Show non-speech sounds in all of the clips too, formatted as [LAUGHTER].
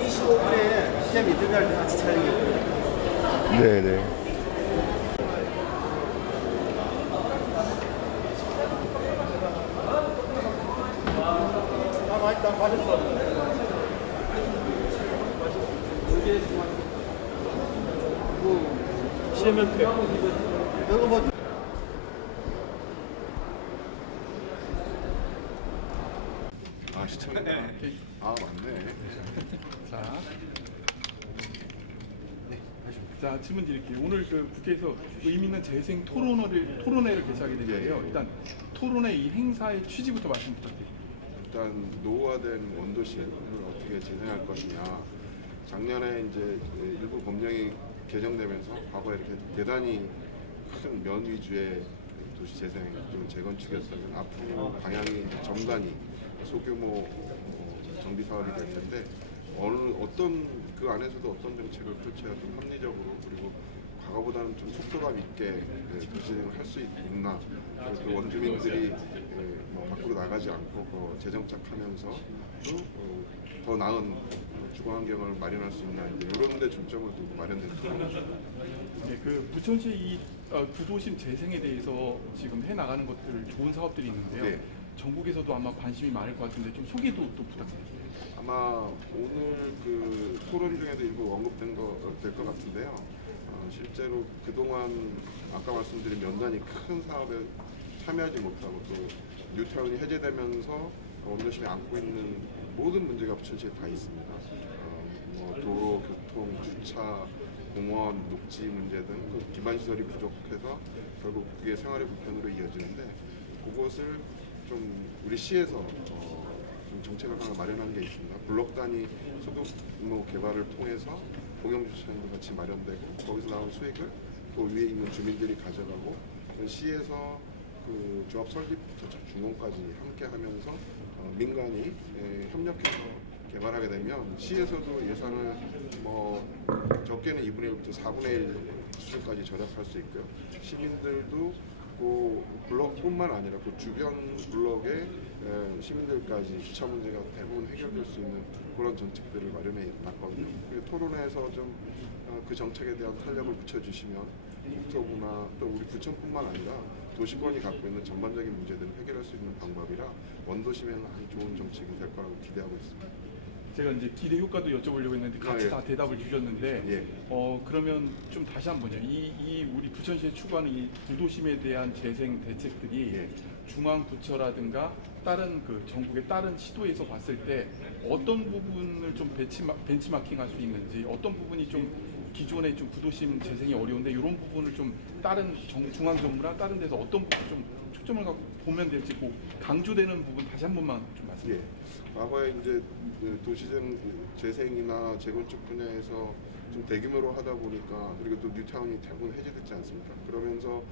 (25분에) 시험 인터뷰할 때 같이 촬영했고요 네네. 아 맛있다 맛있어 시험 연패 이거 뭐 아 시청자. 아 맞네. 자, 자 질문 드릴게요. 오늘 그 국회에서 의미 있는 재생 토론회를 토론회를 개최하게 됐는데요. 예. 일단 토론회 이 행사의 취지부터 말씀 부탁드립니다. 일단 노후화된 원도시를 어떻게 재생할 것이냐. 작년에 이제 그 일부 법령이 개정되면서 과거에 이렇게 대단히 큰 면 위주의 도시 재생 또는 재건축이었다면 앞으로 방향이 점단위 소규모 어, 정비 사업이 될 텐데 어느 어떤 그 안에서도 어떤 정책을 펼쳐야 좀 합리적으로 그리고 과거보다는 좀 속도감 있게 네, 도시재생을 할 수 있나 또 원주민들이 예, 뭐 밖으로 나가지 않고 그 재정착하면서 또 어, 더 나은 주거 환경을 마련할 수 있나 이런 데 중점을 두고 마련된 토론이죠. 네, 그 부천시 이 어, 구도심 재생에 대해서 지금 해 나가는 것들 좋은 사업들이 있는데요. 네. 전국에서도 아마 관심이 많을 것 같은데 좀 소개도 또 부탁드립니다. 아마 오늘 그 토론 중에도 일부 언급된 거될것 같은데요. 어, 실제로 그동안 아까 말씀드린 면단이 큰 사업에 참여하지 못하고 또 뉴타운이 해제되면서 원도심이 안고 있는 모든 문제가 부천시에 다 있습니다. 어, 뭐 도로, 교통, 주차, 공원, 녹지 문제 등그 기반 시설이 부족해서 결국 그게 생활의 불편으로 이어지는데 그것을 좀 우리 시에서 어, 좀 정책을 하나 마련한 게 있습니다. 블록 단위 소규모 개발을 통해서 공영주차장도 같이 마련되고 거기서 나온 수익을 그 위에 있는 주민들이 가져가고 그 시에서 그 조합 설립부터 준공까지 함께 하면서 어, 민간이 에, 협력해서 개발하게 되면 시에서도 예산을 뭐 적게는 2분의 1부터 4분의 1 수준까지 절약할 수 있고요. 시민들도 그 블럭뿐만 아니라 그 주변 블럭의 에, 시민들까지 주차 문제가 대부분 해결될 수 있는 그런 정책들을 마련해 놨거든요. 토론회에서 좀 그 정책에 대한 탄력을 붙여주시면 국토부나 또 우리 부천뿐만 아니라 도시권이 갖고 있는 전반적인 문제들을 해결할 수 있는 방법이라 원도심에는 아주 좋은 정책이 될 거라고 기대하고 있습니다. 제가 이제 기대 효과도 여쭤보려고 했는데 같이 아, 예. 다 대답을 주셨는데 예. 어 그러면 좀 다시 한번요. 이, 이 우리 부천시에 추구하는 이 구도심에 대한 재생 대책들이 예. 중앙 부처라든가 다른 그 전국의 다른 시도에서 봤을 때 어떤 부분을 좀 벤치마, 벤치마킹할 수 있는지 어떤 부분이 좀 기존에 좀 구도심 재생이 어려운데 이런 부분을 좀 다른 정, 중앙 정부나 다른 데서 어떤 부분 좀 초점을 갖고 보면 될지 꼭 강조되는 부분 다시 한 번만 좀 말씀. 예. 과거에 이제 그 도시재 재생이나 재건축 분야에서 좀 대규모로 하다 보니까 그리고 또 뉴타운이 대부분 해제됐지 않습니까? 그러면서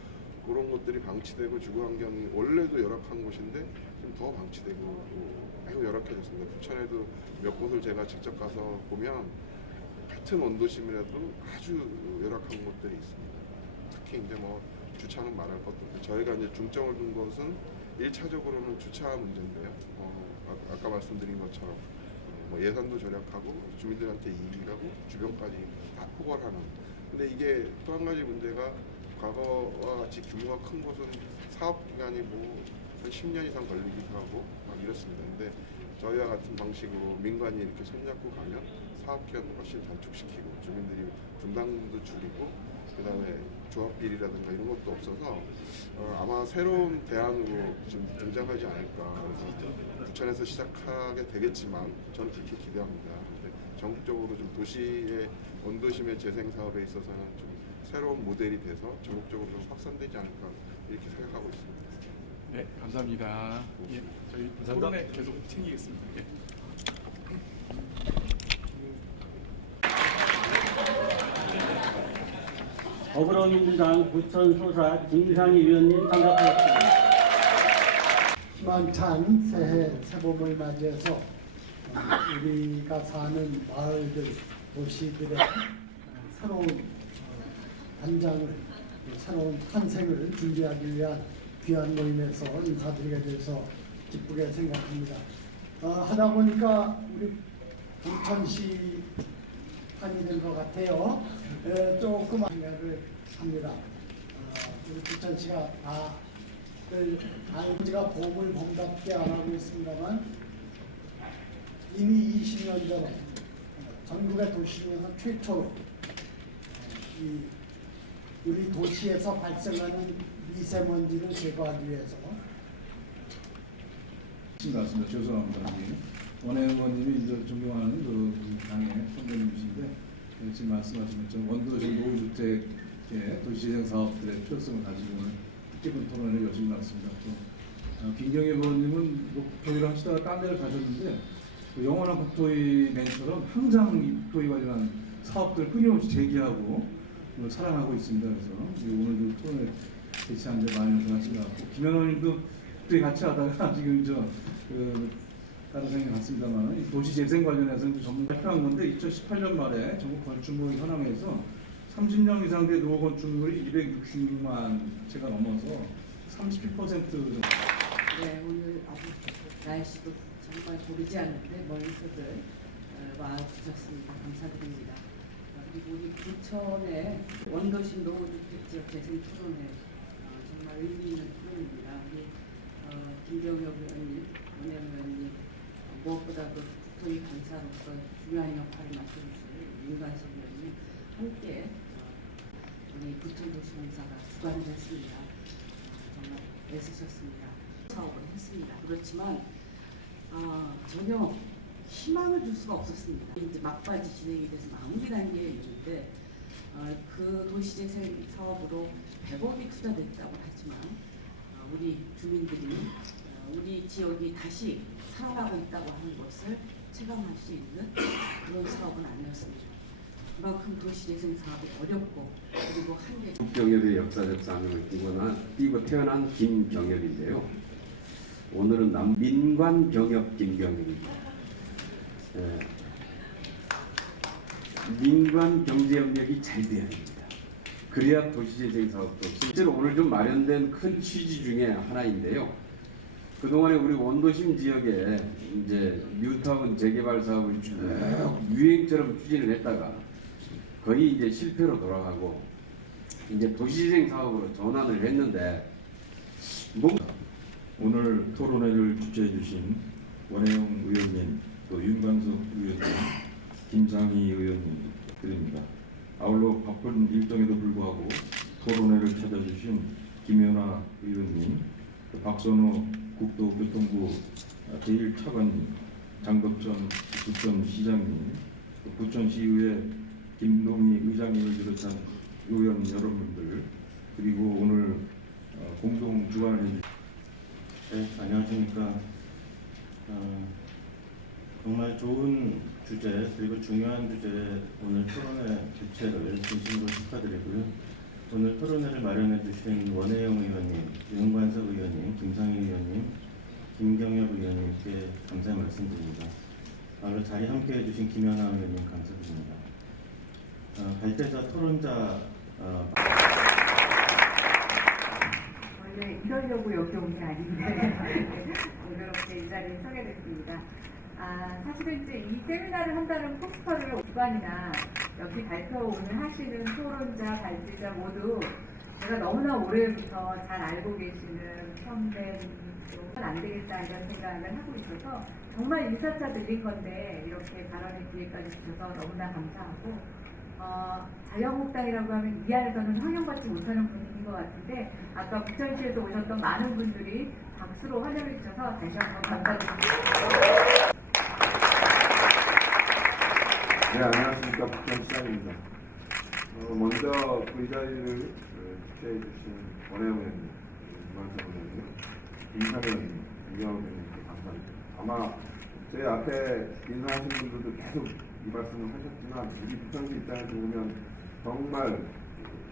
그런 것들이 방치되고 주거 환경이 원래도 열악한 곳인데 좀 더 방치되고 또 매우 열악해졌습니다. 부천에도 몇 곳을 제가 직접 가서 보면 같은 원도심이라도 아주 열악한 곳들이 있습니다. 특히 이제 뭐 주차는 말할 것도 없고 저희가 이제 중점을 둔 것은 1차적으로는 주차 문제인데요. 어, 아, 아까 말씀드린 것처럼 어, 뭐 예산도 절약하고 주민들한테 이익하고 주변까지 다 포괄하는. 근데 이게 또 한 가지 문제가 과거와 같이 규모가 큰 곳은 사업 기간이 뭐 한 10년 이상 걸리기도 하고 막 이렇습니다. 근데 저희와 같은 방식으로 민간이 이렇게 손잡고 가면 사업 기간도 훨씬 단축시키고 주민들이 분담도 줄이고 그다음에 조합 비리라든가 이런 것도 없어서 어, 아마 새로운 대안으로 좀 등장하지 않을까 그래서 부천에서 시작하게 되겠지만 저는 그렇게 기대합니다. 근데 전국적으로 좀 도시의 원도심의 재생 사업에 있어서는 좀 새로운 모델이 돼서 전국적으로 좀 확산되지 않을까 이렇게 생각하고 있습니다. 네, 감사합니다. 예, 저희 토론회 계속 챙기겠습니다. 예. 더불어민주당 부천 소사 김상희 의원님 참석하였습니다. 희망찬 새해 새봄을 맞이해서 어, 우리가 사는 마을들, 도시들의 어, 새로운 어, 단장을, 새로운 탄생을 준비하기 위한 귀한 모임에서 인사드리게 돼서 기쁘게 생각합니다. 어, 하다 보니까 우리 부천시 판이 된 것 같아요. 에, 조금 생각을 합니다. 어, 우리 부천시가 다들 알지가 보물 범답게 안 하고 있습니다만 이미 20년 전에 어, 전국의 도시 중에서 최초로 어, 이 우리 도시에서 발생하는 미세먼지를 제거하기 위해서 친것 같습니다. 죄송합니다. 예. 원혜 의원님이 존경하는 그 당의 선배님이신데 예, 지금 말씀하신 것처럼 원도시 노후주택의 도시재생 사업들의 필요성을 가지고 오늘 뜻깊은 토론을 것 같습니다. 또 어, 김경희 의원님은 뭐 국토위를 하시다가 딴 데를 가셨는데 그 영원한 국토위 맨처럼 항상 이 국토위 관련한 사업들 끊임없이 제기하고 사랑하고 있습니다. 그래서 이 오늘 그 토론에 대체한 데 많이 고생하신 것 같고 김현원님도 그때 같이 하다가 [LAUGHS] 지금 저그 다른 생각 같습니다만 이 도시 재생 관련해서는 전문 발표한 건데 2018년 말에 전국 건축물 현황에서 30년 이상 된 노후 건축물이 266만 채가 넘어서 37% 정도 네, 오늘 아주 날씨도 정말 보이지 않는데 멀리서들 어, 와주셨습니다. 감사드립니다. 어, 그리고 우리 부천의 원도심 노후주택 지역 재생 토론회 어, 정말 의미 있는 토론입니다. 우리 어, 김경혁 의원님, 원영 의원님 어, 무엇보다도 국토위 간사로서 중요한 역할을 맡아주실 윤관석 의원님 함께 어, 우리 부천도시 공사가 주관을 했습니다. 어, 정말 애쓰셨습니다. 사업을 했습니다. 그렇지만 아, 전혀 희망을 줄 수가 없었습니다. 이제 막바지 진행이 돼서 마무리 단계에 있는데 어, 그 도시재생 사업으로 100억이 투자됐다고 하지만 어, 우리 주민들이 어, 우리 지역이 다시 살아나고 있다고 하는 것을 체감할 수 있는 그런 사업은 아니었습니다. 그만큼 도시재생 사업이 어렵고 그리고 한계 경협의 역사적 사명을 띠거나 띠고 태어난 김경협인데요. 오늘은 남 민관 경협 김경협입니다. 예. 민관 경제 협력이 잘 돼야 됩니다. 그래야 도시재생 사업도 실제로 오늘 좀 마련된 큰 취지 중에 하나인데요. 그동안에 우리 원도심 지역에 이제 뉴타운 재개발 사업을 쭉 유행처럼 추진을 했다가 거의 이제 실패로 돌아가고 이제 도시재생 사업으로 전환을 했는데 뭐 오늘 토론회를 주최해 주신 원혜영 의원님, 또 윤광석 의원님, 김상희 의원님 드립니다. 아울러 바쁜 일정에도 불구하고 토론회를 찾아주신 김연아 의원님, 또 박선호 국도교통부 제1차관님, 장덕천 부천 시장님, 또 부천시의회 김동희 의장님을 비롯한 의원 여러분들 그리고 오늘 어, 공동 주관을 해주신 네, 안녕하십니까. 어, 정말 좋은 주제 그리고 중요한 주제 오늘 토론회 개최를 진심으로 축하드리고요. 오늘 토론회를 마련해 주신 원혜영 의원님, 윤관석 의원님, 김상희 의원님, 김경엽 의원님께 감사의 말씀드립니다. 바로 자리 함께 해 주신 김연아 의원님 감사드립니다. 어, 발대자 토론자 어, 원래 이러려고 여기 온 게 아닌데 [LAUGHS] 오늘렇게 이 자리에 서게 됐습니다. 아, 사실은 이제 이 세미나를 한다는 포스터를 주관이나 여기 발표 오늘 하시는 토론자, 발제자 모두 제가 너무나 오래부터 잘 알고 계시는 선배님이고 안 되겠다 이런 생각을 하고 있어서 정말 인사차 드릴 건데 이렇게 발언의 기회까지 주셔서 너무나 감사하고 어, 자유한국당이라고 하면 이 안에서는 환영받지 못하는 분위기인 것 같은데 아까 부천시에서 오셨던 많은 분들이 박수로 환영해 주셔서 다시 한번 감사드립니다. 네, 안녕하십니까. 부천시장입니다. 어, 먼저 그 자리를 어, 주최해 주신 원혜영 의원님, 유만석 의원님, 김상현 의원님, 이경 의원님께 감사합니다. 아마 제 앞에 인사하신 분들도 계속 이 말씀을 하셨지만 우리 부천시 입장에서 보면 정말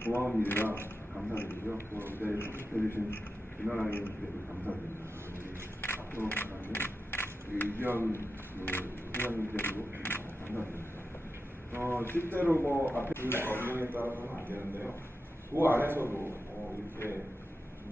고마운 일이라 감사드리고요. 또 무대에 참석해 주신 김연아 의원님께도 감사드립니다. 앞으로 나가는 의견 그 회장님께도 감사드립니다. 어, 실제로 뭐 앞에 그 법령에 따라서는 안 되는데요. 그 안에서도 어, 이렇게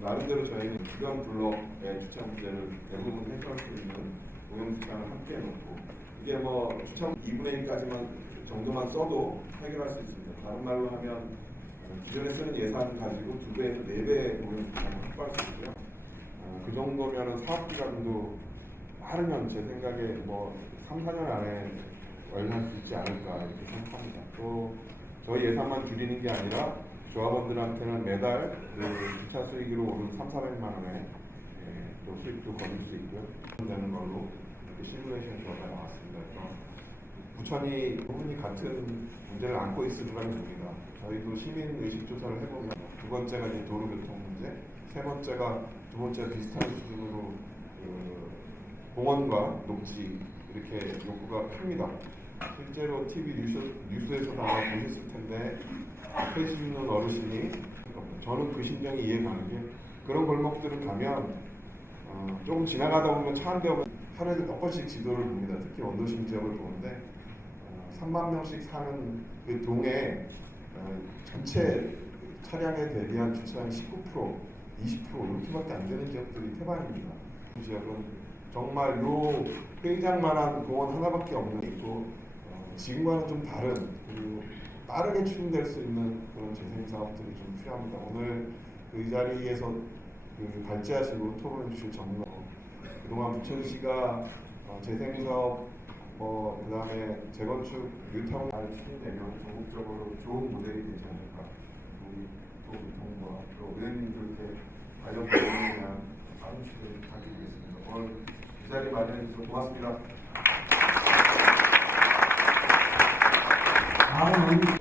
나름대로 저희는 주변 블록의 주차 문제를 대부분 해결할 수 있는 공영주차를 함께 해놓고 이게 뭐 주차 2분의 1까지만 정도만 써도 해결할 수 있습니다. 다른 말로 하면 어, 기존에 쓰는 예산 가지고 두 배에서 네 배의 공영주차를 확보할 수 있고요. 어, 그 정도면은 사업 기간도 빠르면 제 생각에 뭐 3, 4년 안에 완료할 수 있지 않을까 이렇게 생각합니다. 또 저희 예산만 줄이는 게 아니라 조합원들한테는 매달 그 주차 수익으로 오른 3, 400만 원의 예, 또 수익도 거둘 수 있고요. 되는 걸로 이렇게 시뮬레이션 결과가 나왔습니다. 부천이 부분이 같은 문제를 안고 있을 수가 있습니다. 저희도 시민 의식 조사를 해보면 두 번째가 이제 도로교통 문제, 세 번째가 두 번째 비슷한 수준으로 그 공원과 녹지 이렇게 욕구가 큽니다. 실제로 TV 뉴스, 뉴스 에서 나와 보셨을 텐데 앞에 주는 어르신이 저는 그 심정이 이해가는 게 그런 골목들을 가면 어, 조금 지나가다 보면 차 한 대 오면 하루에도 몇 번씩 지도를 봅니다. 특히 원도심 지역을 보는데 어, 3만 명씩 사는 그 동에 어, 전체 차량에 대비한 주차량 19% 20% 이렇게밖에 안 되는 지역들이 태반입니다. 그 지역은 정말 요 회장만한 공원 하나밖에 없는 게 있고 어, 지금과는 좀 다른 그리고 빠르게 추진될 수 있는 그런 재생 사업들이 좀 필요합니다. 오늘 그이 자리에서 그 발제하시고 토론해 주실 정로 그동안 부천시가 어, 재생 사업 뭐 그다음에 재건축 뉴타운 잘 추진되면 전국적으로 좋은 모델이 되지 않을까 우리 또 교통과 또 의원님들께 관련 부분에 대한 안식을 부탁드리겠습니다. 오늘 이 자리 마련해 주셔서 고맙습니다. 다음은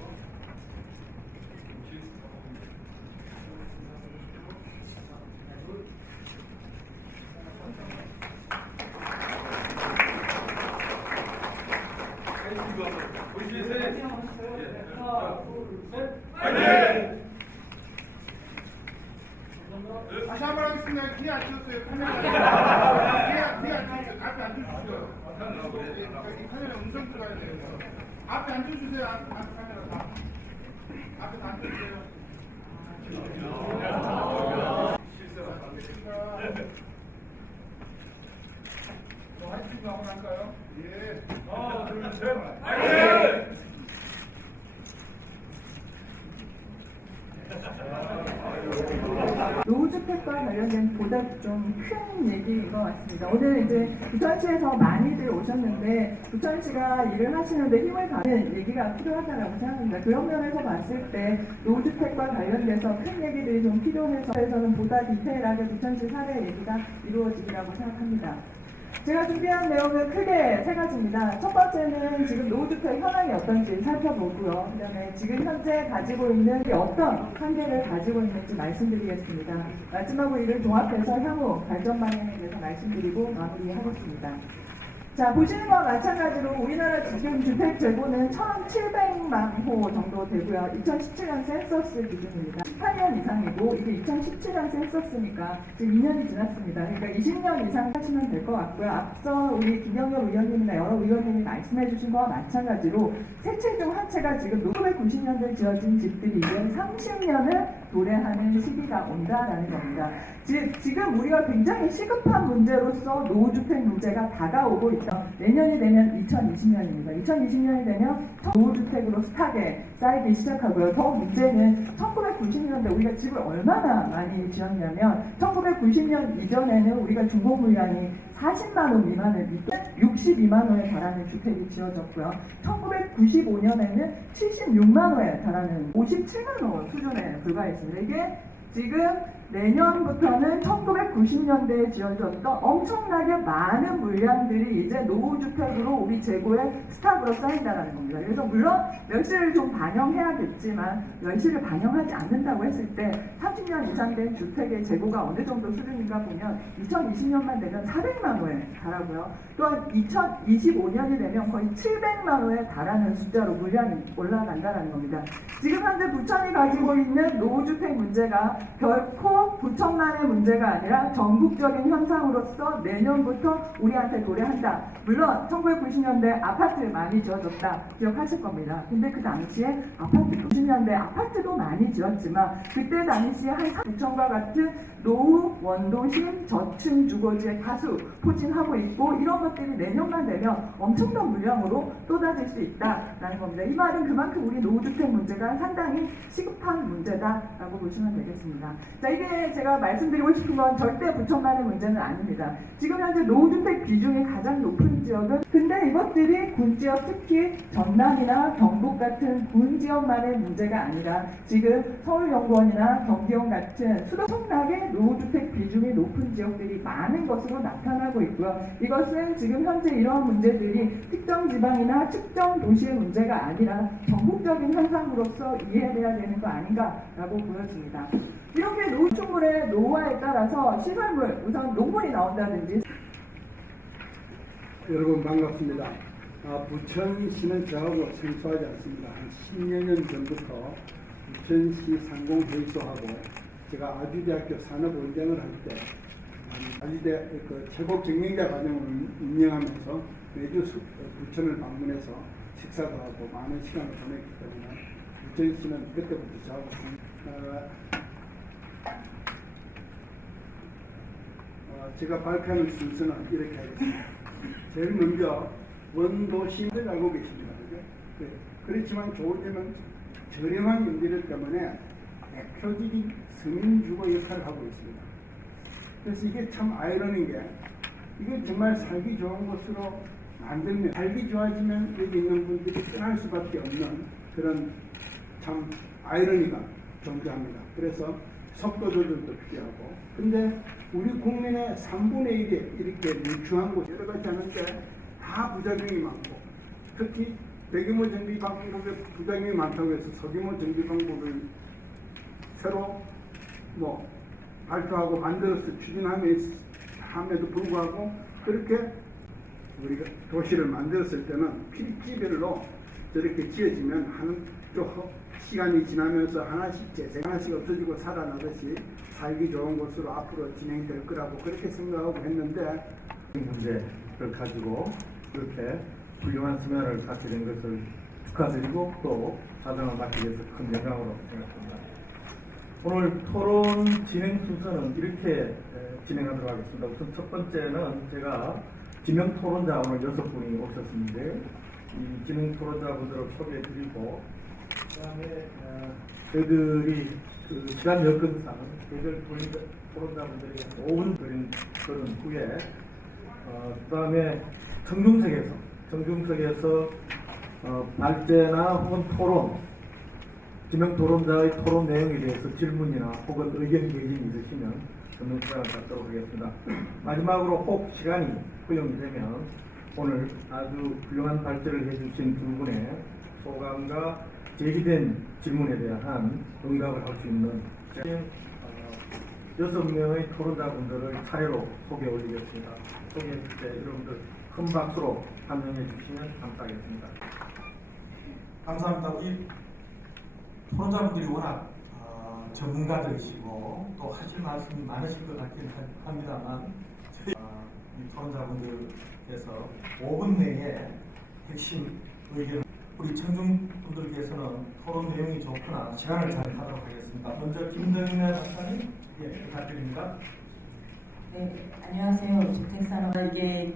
다시 한 번 하겠습니다. 뒤에 앉으세요. 카메라. 뒤에, 뒤에 앉으세요. 앞에 앉으시죠. 여기 카메라 음성 들어가야 돼요. 앞에 앉으주세요. 앞, 앞 카메라 다. 앞에 다 앉으세요. 실수가 안 되니까. 저 화이팅 한번 할까요? 예. 하나, 둘, 셋. 화이팅! 노후주택과 관련된 보다 좀 큰 얘기인 것 같습니다. 오늘 이제 부천시에서 많이들 오셨는데 부천시가 일을 하시는데 힘을 다는 얘기가 필요하다고 생각합니다. 그런 면에서 봤을 때 노후주택과 관련돼서 큰 얘기들이 좀 필요해서 에서는 보다 디테일하게 부천시 사례 얘기가 이루어지리라고 생각합니다. 제가 준비한 내용은 크게 세 가지입니다. 첫 번째는 지금 노후주택 현황이 어떤지 살펴보고요. 그 다음에 지금 현재 가지고 있는 어떤 한계를 가지고 있는지 말씀드리겠습니다. 마지막으로 이를 종합해서 향후 발전 방향에 대해서 말씀드리고 마무리하겠습니다. 자, 보시는 것과 마찬가지로 우리나라 지금 주택 재고는 1,700만 호 정도 되고요. 2017년 센서스 기준입니다. 18년 이상이고 이게 2017년 센서스니까 지금 2년이 지났습니다. 그러니까 20년 이상 하시면 될 것 같고요. 앞서 우리 김영엽 의원님이나 여러 의원님이 말씀해 주신 것과 마찬가지로 세채 중 한 채가 지금 1990년대 지어진 집들이 이제 30년을 도래하는 시기가 온다라는 겁니다. 지, 지금 우리가 굉장히 시급한 문제로서 노후주택 문제가 다가오고 있다. 내년이 되면 2020년입니다. 2020년이 되면 노후주택으로 습하게 쌓이기 시작하고요. 더 문제는 1990년대 우리가 집을 얼마나 많이 지었냐면 1990년 이전에는 우리가 중고 물량이 40만 원 미만을 62만 원에 달하는 주택이 지어졌고요. 1995년에는 76만 원에 달하는 57만 원 수준에 불과했습니다. 이게 지금 내년부터는 1990년대에 지어졌던 엄청나게 많은 물량들이 이제 노후주택으로 우리 재고에 스탑으로 쌓인다는 겁니다. 그래서 물론 멸시를 좀 반영해야겠지만 멸시를 반영하지 않는다고 했을 때 30년 이상 된 주택의 재고가 어느 정도 수준인가 보면 2020년만 되면 400만 호에 달하고요. 또한 2025년이 되면 거의 700만 호에 달하는 숫자로 물량이 올라간다는 겁니다. 지금 현재 부천이 가지고 있는 노후주택 문제가 결코 또 부천만의 문제가 아니라 전국적인 현상으로서 내년부터 우리한테 도래한다. 물론 1990년대 아파트 많이 지어졌다 기억하실 겁니다. 근데 그 당시에 아파트 90년대 아파트도 많이 지었지만 그때 당시에 한 부천과 같은 노후 원도심 저층 주거지의 다수 포진하고 있고 이런 것들이 내년만 되면 엄청난 물량으로 쏟아질 수 있다라는 겁니다. 이 말은 그만큼 우리 노후주택 문제가 상당히 시급한 문제다라고 보시면 되겠습니다. 자 이게 제가 말씀드리고 싶은 건 절대 부천만의 문제는 아닙니다. 지금 현재 노후주택 비중이 가장 높은 지역은 근데 이것들이 군 지역 특히 전남이나 경북 같은 군 지역만의 문제가 아니라 지금 서울 연구원이나 경기원 같은 수도 청락의 노후주택 비중이 높은 지역들이 많은 것으로 나타나고 있고요. 이것은 지금 현재 이러한 문제들이 특정 지방이나 특정 도시의 문제가 아니라 전국적인 현상으로서 이해돼야 되는 거 아닌가라고 보여집니다. 이렇게 노후축물의 노후화에 따라서 시설물, 우선 농물이 나온다든지 여러분 반갑습니다. 아, 부천시는 저하고 생소하지 않습니다. 한 10여 년 전부터 부천시 상공회의소하고 제가 아주대학교 산업원장을 할 때 아주대 그 최고 경영자 과정을 운영하면서 매주 수- 부천을 방문해서 식사도 하고 많은 시간을 보냈기 때문에 부천시는 그때부터 저하고 어, 어, 제가 발표하는 순서는 이렇게 하겠습니다. 제일 먼저 원도심을 알고 계십니다. 그죠? 네. 그렇지만 좋은 점은 저렴한 임대료 때문에 대표적인 서민주거 역할을 하고 있습니다. 그래서 이게 참 아이러니인 게 이게 정말 살기 좋은 곳으로 만들면 살기 좋아지면 여기 있는 분들이 떠날 수밖에 없는 그런 참 아이러니가 존재합니다. 그래서 조절도 필요하고. 근데 우리 국민의 3분의 1이 이렇게 누추한 곳 여러 가지 하는데 다 부작용이 많고 특히 대규모 정비 방법에 부작용이 많다고 해서 소규모 정비 방법을 새로 뭐 발표하고 만들어서 추진함에도 불구하고 그렇게 우리가 도시를 만들었을 때는 필지별로 저렇게 지어지면 한좀 시간이 지나면서 하나씩 재생 하나씩 없어지고 살아나듯이 살기 좋은 곳으로 앞으로 진행될 거라고 그렇게 생각하고 했는데 문제를 가지고 그렇게 훌륭한 수면을 갖게 된 것을 축하드리고 또 사장을 맡기 위해서 큰 영광으로 생각합니다. 오늘 토론 진행 순서는 이렇게 에, 진행하도록 하겠습니다. 우선 첫 번째는 제가 지명 토론자 오늘 여섯 분이 오셨는데 이 지명 토론자분들을 소개해 드리고 그다음에 어, 저희들이 그 시간 여건상 토론자- 토론자분들에게 5분 드린 그런 후에 어, 그다음에 정중석에서 정중석에서 어, 발제나 혹은 토론 지명 토론자의 토론 내용에 대해서 질문이나 혹은 의견 개진이 있으시면 듣는 시간을 갖도록 하겠습니다. 마지막으로 혹 시간이 허용이 되면 오늘 아주 훌륭한 발제를 해주신 두 분의 소감과 제기된 질문에 대한 응답을 할 수 있는 어, 여섯 명의 토론자분들을 차례로 소개 올리겠습니다. 소개했을 때 여러분들 큰 박수로 환영해 주시면 감사하겠습니다. 감사합니다. 우리 토론자분들이 워낙 어, 전문가들이시고 또 하실 말씀이 많으실 것 같긴 하- 합니다만 어, 이 토론자분들께서 5분 내에 핵심 의견 우리 청중분들께서는 토론 내용이 좋거나 시간을 잘 하도록 하겠습니다. 먼저 김정인의 박사님 예, 부탁드립니다. 네, 안녕하세요. 주택산업 이게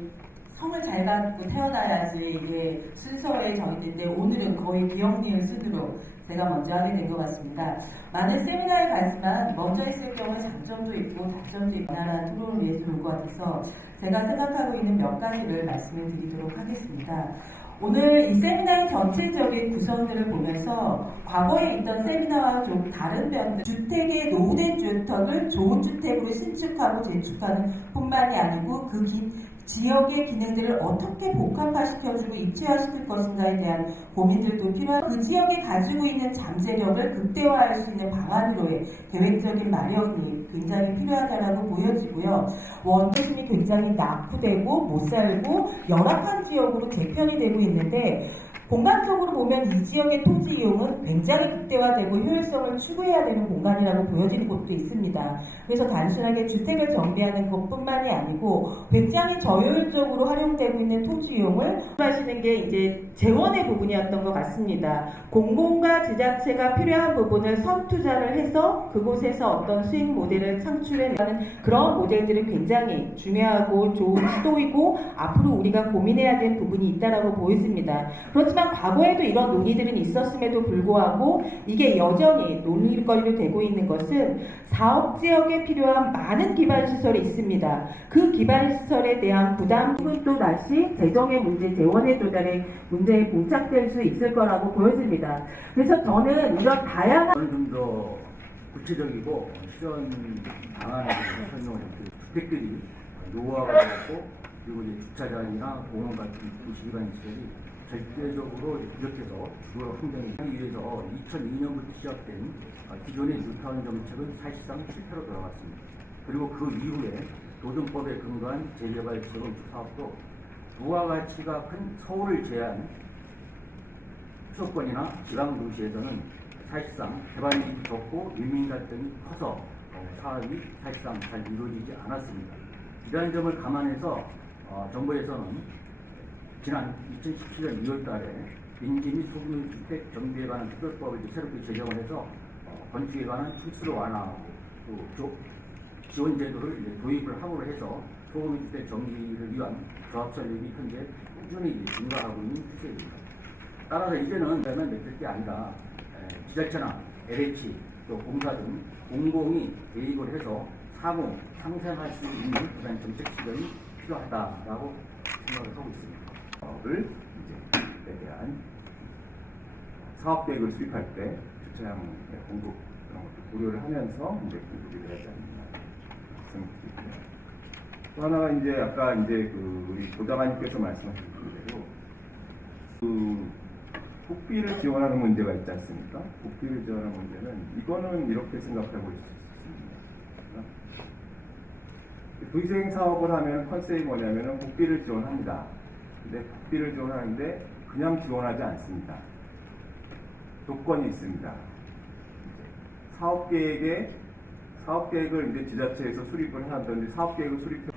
성을 잘 갖고 태어나야지 이게 순서에 정해진데 오늘은 거의 비영리을 순으로 제가 먼저 하게 된 것 같습니다. 많은 세미나에 가지만 먼저 했을 경우에 장점도 있고 단점도 있고 나라는 토론을 위해서 올것 같아서 제가 생각하고 있는 몇 가지를 말씀을 드리도록 하겠습니다. 오늘 이 세미나의 전체적인 구성들을 보면서 과거에 있던 세미나와 좀 다른 면들 주택의 노후된 주택을 좋은 주택으로 신축하고 재축하는 뿐만이 아니고 그 기- 지역의 기능들을 어떻게 복합화시켜주고 입체화시킬 것인가에 대한 고민들도 필요한 그 지역이 가지고 있는 잠재력을 극대화할 수 있는 방안으로의 계획적인 마련이 굉장히 필요하다라고 보여지고요. 원도심이 굉장히 낙후되고 못 살고 열악한 지역으로 재편이 되고 있는데 공간적으로 보면 이 지역의 토지 이용은 굉장히 극대화되고 효율성을 추구해야 되는 공간이라고 보여지는 곳도 있습니다. 그래서 단순하게 주택을 정비하는 것뿐만이 아니고 굉장히 저효율적으로 활용되고 있는 토지 이용을 하시는 게 이제 재원의 부분이었던 것 같습니다. 공공과 지자체가 필요한 부분을 선투자를 해서 그곳에서 어떤 수익 모델을 창출해내는 그런 모델들이 굉장히 중요하고 좋은 시도이고 앞으로 우리가 고민해야 될 부분이 있다라고 보여집니다. 그렇지 만 과거에도 이런 논의들은 있었음에도 불구하고 이게 여전히 논의거리로 되고 있는 것은 사업 지역에 필요한 많은 기반 시설이 있습니다. 그 기반 시설에 대한 부담 또 다시 재정의 문제, 재원의 조달의 문제에 봉착될 수 있을 거라고 보여집니다. 그래서 저는 이런 다양한 좀더 구체적이고 실현 대해서 설명을 드릴게요. 주택들이 노후화가 됐고 그리고 이제 주차장이나 공원 같은 도시기반 시설이 절대적으로 부족해서 주거 환경을 하기 위해서 2002년부터 시작된 아, 기존의 뉴타운 정책은 사실상 실패로 돌아갔습니다. 그리고 그 이후에 도정법에 근거한 재개발 재건축 사업도 부가가치가 큰 서울을 제한 수도권이나 지방 도시에서는 사실상 개발이 적고 인민 갈등이 커서 어, 사업이 사실상 잘 이루어지지 않았습니다. 이러한 점을 감안해서 어, 정부에서는 지난 2017년 2월 달에 인지 및 소규모 주택 정비에 관한 특별법을 새롭게 제정을 해서 어, 건축에 관한 실수를 완화하고 또 조- 지원 제도를 이제 도입을 하고 해서 소규모 주택 정비를 위한 조합 설립이 현재 꾸준히 증가하고 있는 추세입니다. 따라서 이제는 그러면 맺을 게 아니라 에, 지자체나 LH 또 공사 등 공공이 개입을 해서 사고 상생할 수 있는 그런 정책 지원이 필요하다라고 생각을 하고 있습니다. 사업을 이제 대한 사업 계획을 수립할 때 주차장 공급 그런 것도 고려를 하면서 이제 공급이 되지 않나 생각드리고요. 또 하나가 이제 아까 이제 그 우리 보좌관님께서 말씀하신 대로 그 국비를 지원하는 문제가 있지 않습니까? 국비를 지원하는 문제는 이거는 이렇게 생각하고 있습니다. 도시생 사업을 하면 컨셉이 뭐냐면은 국비를 지원합니다. 근데 국비를 지원하는데 그냥 지원하지 않습니다. 조건이 있습니다. 사업 계획에 사업 계획을 이제 지자체에서 수립을 하든지 사업 계획을 수립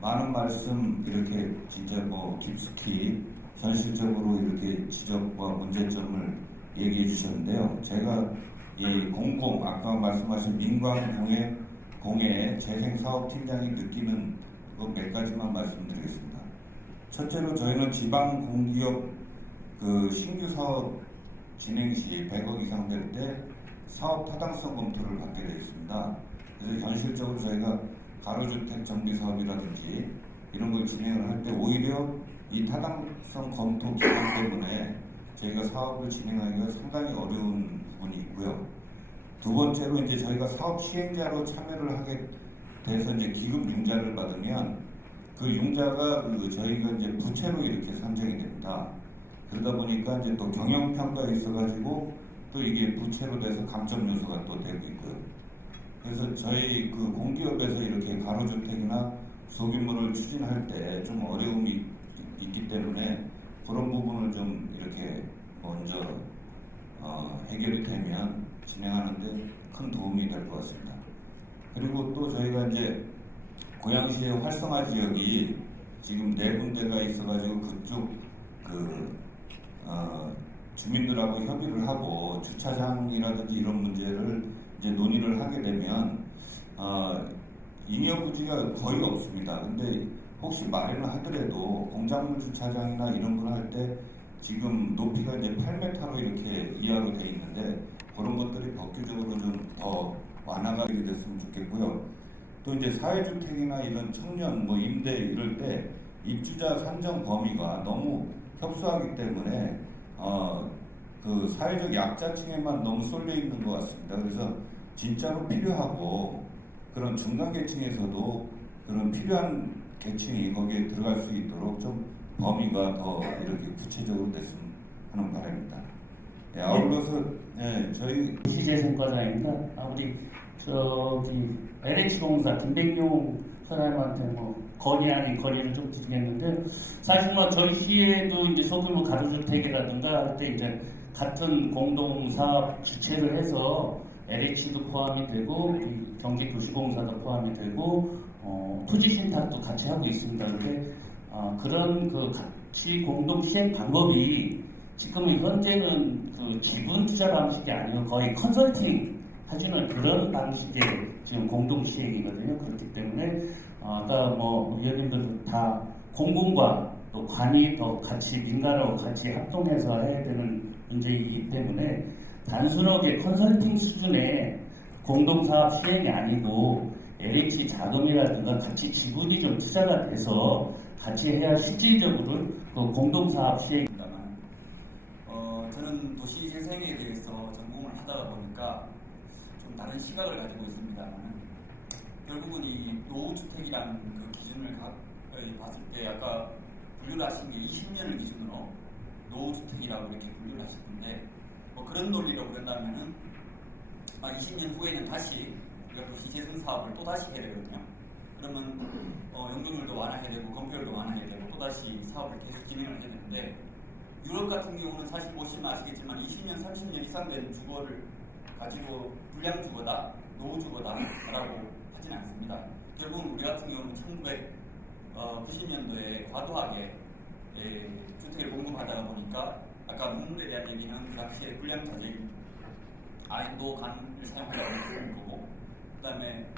많은 말씀 이렇게 진짜 뭐 깊숙이 현실적으로 이렇게 지적과 문제점을 얘기해 주셨는데요. 제가 이 공공 아까 말씀하신 민관공예 공예 재생 사업 팀장이 느끼는 것몇 가지만 말씀드리겠습니다. 첫째로 저희는 지방 공기업 그 신규 사업 진행 시 100억 이상 될 때 사업 타당성 검토를 받게 되어 있습니다. 그래서 현실적으로 저희가 가로주택 정비 사업이라든지 이런 걸 진행을 할 때 오히려 이 타당성 검토 기간 때문에 저희가 사업을 진행하기가 상당히 어려운 부분이 있고요. 두 번째로 이제 저희가 사업 시행자로 참여를 하게 돼서 이제 기금 융자를 받으면 그 융자가 그 저희가 이제 부채로 이렇게 산정이 됩니다. 그러다 보니까 이제 또 경영 평가에 있어가지고 또 이게 부채로 돼서 감점 요소가 또 되고 있고요. 그래서 저희 그 공기업에서 이렇게 가로주택이나 소규모를 추진할 때 좀 어려움이 있- 있기 때문에 그런 부분을 좀 이렇게 먼저 어, 해결이 되면 진행하는데 큰 도움이 될 것 같습니다. 그리고 또 저희가 이제 고양시의 활성화 지역이 지금 네 군데가 있어가지고 그쪽 그 어, 주민들하고 협의를 하고 주차장이라든지 이런 문제를 이제 논의를 하게 되면 어, 잉여 부지가 거의 없습니다. 근데 혹시 마련을 하더라도 공작물 주차장이나 이런 걸 할 때 지금 높이가 이제 8m로 이렇게 이하로 돼 있는데 그런 것들이 법규적으로 좀더 완화가 되게 됐으면 좋겠고요. 또 이제 사회주택이나 이런 청년 뭐 임대 이럴 때 입주자 산정 범위가 너무 협소하기 때문에 어, 그 사회적 약자층에만 너무 쏠려 있는 것 같습니다. 그래서 진짜로 필요하고 그런 중간 계층에서도 그런 필요한 계층이 거기에 들어갈 수 있도록 좀 범위가 더 이렇게 구체적으로 됐으면 하는 바람입니다. 예, 아울러서 예, 저희 도시재생과장입니다. 아, 우리 저기 LH 공사 김백용 사람한테 뭐 거리 아닌 거리를 좀 드리겠는데 사실 뭐 저희 시에도 이제 소규모 가로주택이라든가 할때 이제 같은 공동 사업 주체를 해서 LH도 포함이 되고 이 경기도시공사도 포함이 되고 어, 토지 신탁도 같이 하고 있습니다. 그런데 어, 그런 그 같이 공동 시행 방법이 지금은 현재는 그 지분 투자 방식이 아니고 거의 컨설팅 해주는 그런 방식의 지금 공동 시행이거든요. 그렇기 때문에 어, 아까 뭐 의원님들 다 공공과 또 관이 또 같이 민간하고 같이 합동해서 해야 되는 문제이기 때문에 단순하게 컨설팅 수준의 공동사업 시행이 아니고 LH 자금이라든가 같이 지분이 좀 투자가 돼서 같이 해야 실질적으로 그 공동사업 시행입니다만 어, 저는 도시 재생에 대해서 전공을 하다 보니까 좀 다른 시각을 가지고 있습니다만 결국은 이 노후주택이라는 그 기준을 가, 어, 봤을 때 아까 분류를 하신 게 20년을 기준으로 노후주택이라고 이렇게 분류를 하실 건데 뭐 그런 논리로 그런다면은 아, 20년 후에는 다시 우리가 도시 재생 사업을 또 다시 해야 되거든요. 그러면 어, 연금률도 완화해야 되고 건폐율도 완화해야 되고 또 다시 사업을 계속 진행을 해야 되는데 유럽 같은 경우는 사실 보시면 아시겠지만 20년, 30년 이상 된 주거를 가지고 불량 주거다, 노후 주거다라고 하진 않습니다. 결국은 우리 같은 경우는 1990년도에 과도하게 예, 주택을 공급하다 보니까 아까 문물에 대한 얘기는 그 당시에 불량 자재기 아인도 간을 사용하려고 했던 거고 그 다음에 어,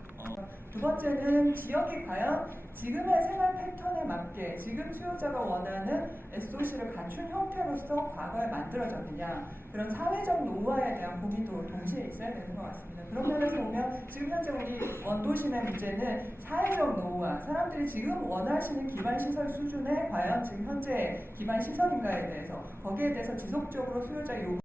두 번째는 지역이 과연 지금의 생활 패턴에 맞게 지금 수요자가 원하는 SOC를 갖춘 형태로서 과거에 만들어졌느냐 그런 사회적 노후화에 대한 고민도 동시에 있어야 되는 것 같습니다. 그런 면에서 보면 지금 현재 우리 원도심의 문제는 사회적 노후화 사람들이 지금 원하시는 기반 시설 수준에 과연 지금 현재 기반 시설인가에 대해서 거기에 대해서 지속적으로 수요자 요구